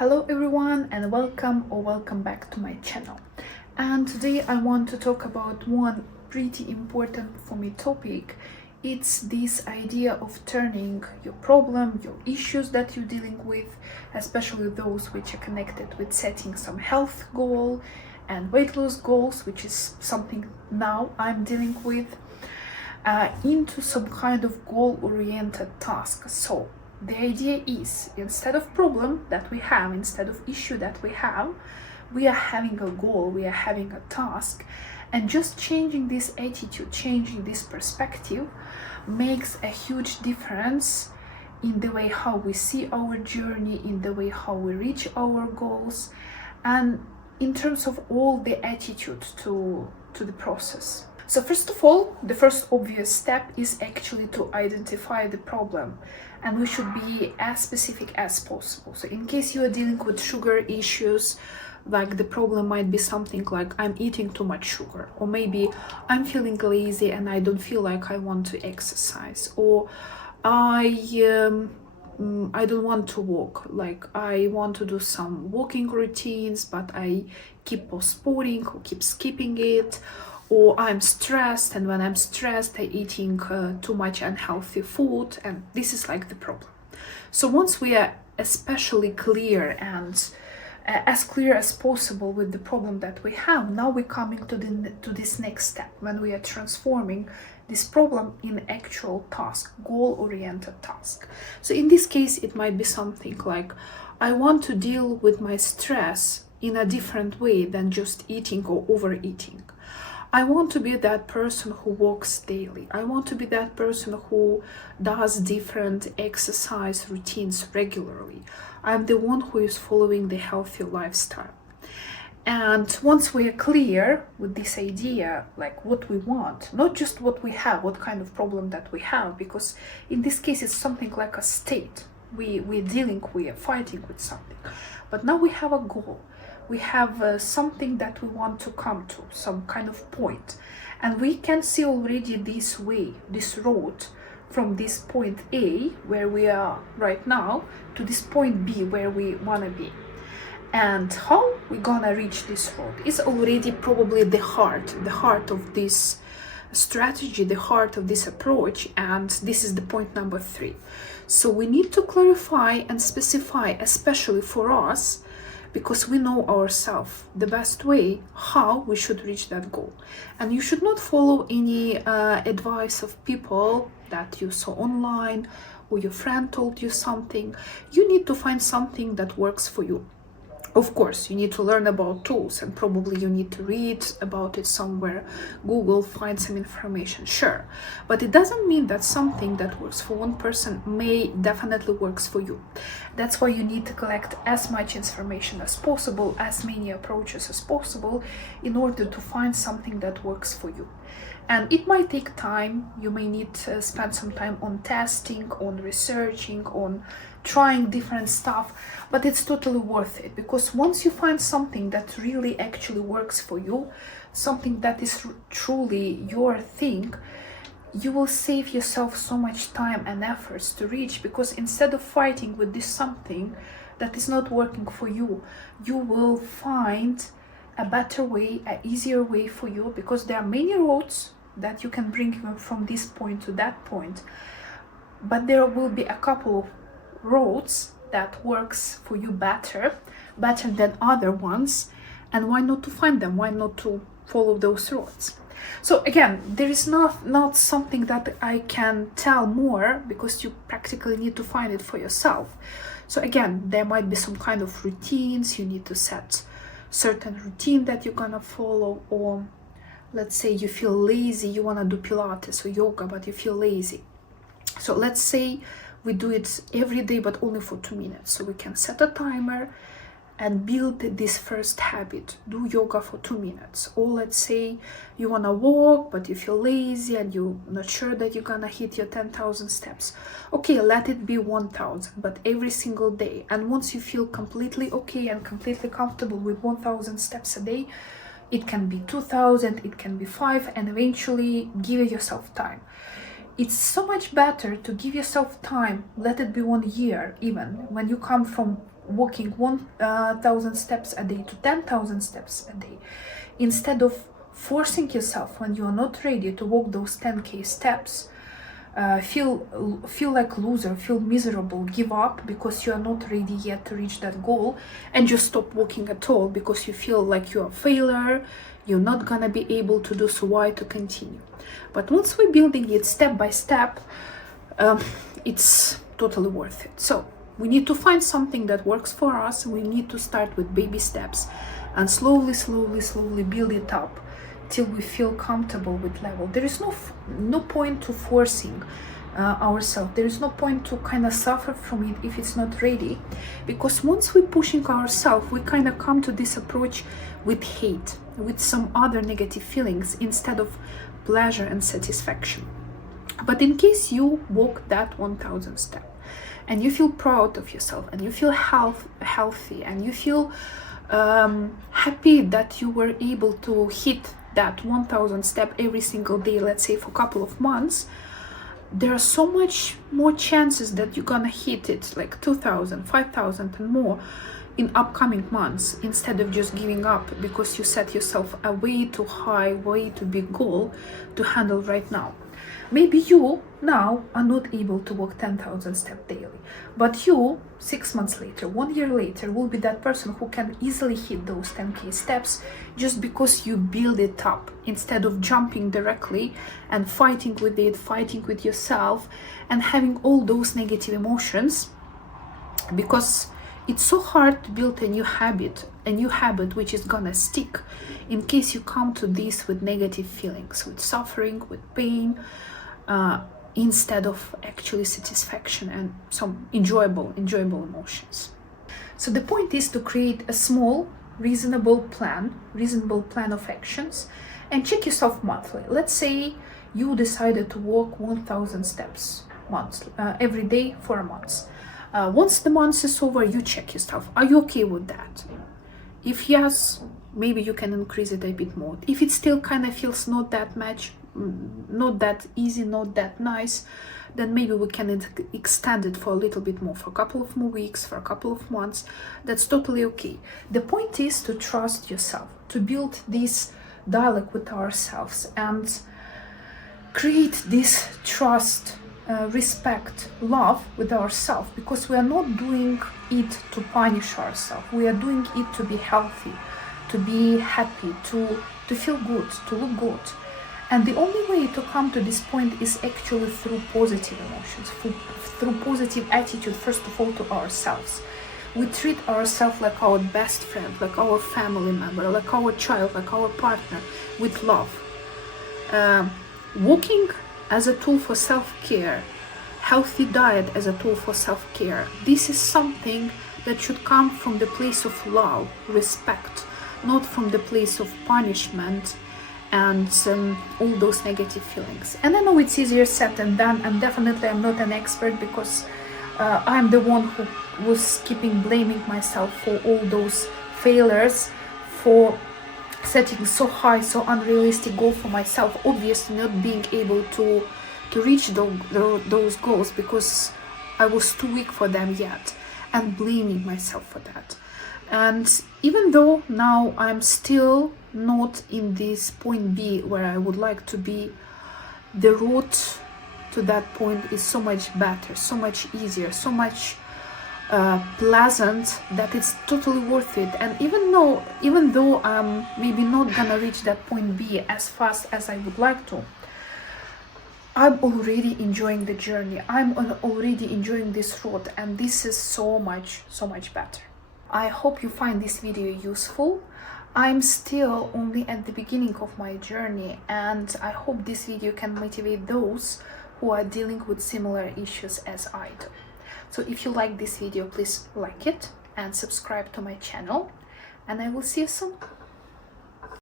Hello everyone and welcome back to my channel. And today I want to talk about one pretty important for me topic. It's this idea of turning your problem, your issues that you're dealing with, especially those which are connected with setting some health goal and weight loss goals, which is something now I'm dealing with, into some kind of goal-oriented task. So the idea is, instead of problem that we have, instead of issue that we are having a goal, we are having a task, and just changing this attitude, changing this perspective makes a huge difference in the way how we see our journey, in the way how we reach our goals, and in terms of all the attitude to the process. So first of all, the first obvious step is actually to identify the problem, and we should be as specific as possible. So in case you are dealing with sugar issues, like the problem might be something like I'm eating too much sugar, or maybe I'm feeling lazy and I don't feel like I want to exercise, or I don't want to walk, like I want to do some walking routines but I keep postponing or keep skipping it, or I'm stressed, and when I'm stressed I'm eating too much unhealthy food, and this is like the problem. So once we are especially clear and as clear as possible with the problem that we have, now we're coming to this next step, when we are transforming this problem in actual task, goal-oriented task. So in this case it might be something like, I want to deal with my stress in a different way than just eating or overeating. I want to be that person who walks daily. I want to be that person who does different exercise routines regularly. I'm the one who is following the healthy lifestyle. And once we are clear with this idea, like what we want, not just what we have, what kind of problem that we have, because in this case it's something like a state. We are fighting with something. But now we have a goal. We have something that we want to come to, some kind of point. And we can see already this way, this road, from this point A, where we are right now, to this point B, where we want to be. And how we're gonna reach this road is already probably the heart of this strategy, the heart of this approach, and this is the point number 3. So we need to clarify and specify, especially for us, because we know ourselves the best way how we should reach that goal. And you should not follow any advice of people that you saw online, or your friend told you something. You need to find something that works for you. Of course, you need to learn about tools, and probably you need to read about it somewhere, Google, find some information, sure. But it doesn't mean that something that works for one person may definitely works for you. That's why you need to collect as much information as possible, as many approaches as possible, in order to find something that works for you. And it might take time. You may need to spend some time on testing, on researching, on trying different stuff, but it's totally worth it, because once you find something that really actually works for you, something that is truly your thing, you will save yourself so much time and efforts to reach, because instead of fighting with this something that is not working for you, you will find a better way, an easier way for you, because there are many roads that you can bring you from this point to that point, but there will be a couple of roads that works for you better than other ones, and why not to find them, why not to follow those roads? So again, there is not something that I can tell more, because you practically need to find it for yourself. So again, there might be some kind of routines. You need to set certain routine that you're gonna follow, or let's say you feel lazy, you want to do Pilates or yoga but you feel lazy. So let's say we do it every day but only for 2 minutes. So we can set a timer and build this first habit. Do yoga for 2 minutes. Or let's say you want to walk but you feel lazy and you're not sure that you're gonna hit your 10,000 steps. Okay, let it be 1,000, but every single day. And once you feel completely okay and completely comfortable with 1,000 steps a day, it can be 2,000, it can be 5, and eventually give yourself time. It's so much better to give yourself time, let it be 1 year even, when you come from walking 1,000 steps a day to 10,000 steps a day, instead of forcing yourself when you are not ready to walk those 10k steps, feel like loser, feel miserable, give up because you are not ready yet to reach that goal, and just stop walking at all because you feel like you're a failure, you're not gonna be able to do, so why to continue? But once we're building it step by step, it's totally worth it. So we need to find something that works for us. We need to start with baby steps and slowly build it up till we feel comfortable with level. There is no point to forcing ourselves. There is no point to kind of suffer from it if it's not ready, because once we're pushing ourselves, we kind of come to this approach with hate, with some other negative feelings instead of pleasure and satisfaction. But in case you walk that 1,000 steps and you feel proud of yourself and you feel healthy and you feel happy that you were able to hit that 1,000 step every single day, let's say for a couple of months, there are so much more chances that you're gonna hit it like 2,000, 5,000 and more in upcoming months, instead of just giving up because you set yourself a way too high, way too big goal to handle right now. Maybe you now are not able to walk 10,000 steps daily, but you 6 months later, 1 year later, will be that person who can easily hit those 10k steps just because you build it up, instead of jumping directly and fighting with it, fighting with yourself and having all those negative emotions, because it's so hard to build a new habit which is gonna stick in case you come to this with negative feelings, with suffering, with pain, instead of actually satisfaction and some enjoyable emotions. So the point is to create a small, reasonable plan of actions and check yourself monthly. Let's say you decided to walk 1,000 steps every day for a month. Once the month is over, you check yourself. Are you okay with that? If yes, maybe you can increase it a bit more. If it still kind of feels not that much, not that easy, not that nice, then maybe we can extend it for a little bit more, for a couple of more weeks, for a couple of months. That's totally okay. The point is to trust yourself, to build this dialogue with ourselves and create this trust, respect, love with ourselves, because we are not doing it to punish ourselves. We are doing it to be healthy, to be happy, to feel good, to look good. And the only way to come to this point is actually through positive emotions, through positive attitude, first of all, to ourselves. We treat ourselves like our best friend, like our family member, like our child, like our partner, with love. Walking as a tool for self-care, healthy diet as a tool for self-care. This is something that should come from the place of love, respect, not from the place of punishment and all those negative feelings. And I know it's easier said than done, and definitely I'm not an expert, because I'm the one who was keeping blaming myself for all those failures, for setting so high, so unrealistic goal for myself, obviously not being able to reach those goals because I was too weak for them yet, and blaming myself for that. And even though now I'm still not in this point B where I would like to be, the route to that point is so much better, so much easier, so much pleasant, that it's totally worth it. And even though I'm maybe not gonna reach that point B as fast as I would like to, I'm already enjoying the journey. I'm already enjoying this road, and this is so much better. I hope you find this video useful. I'm still only at the beginning of my journey, and I hope this video can motivate those who are dealing with similar issues as I do. So if you like this video, please like it and subscribe to my channel, and I will see you soon.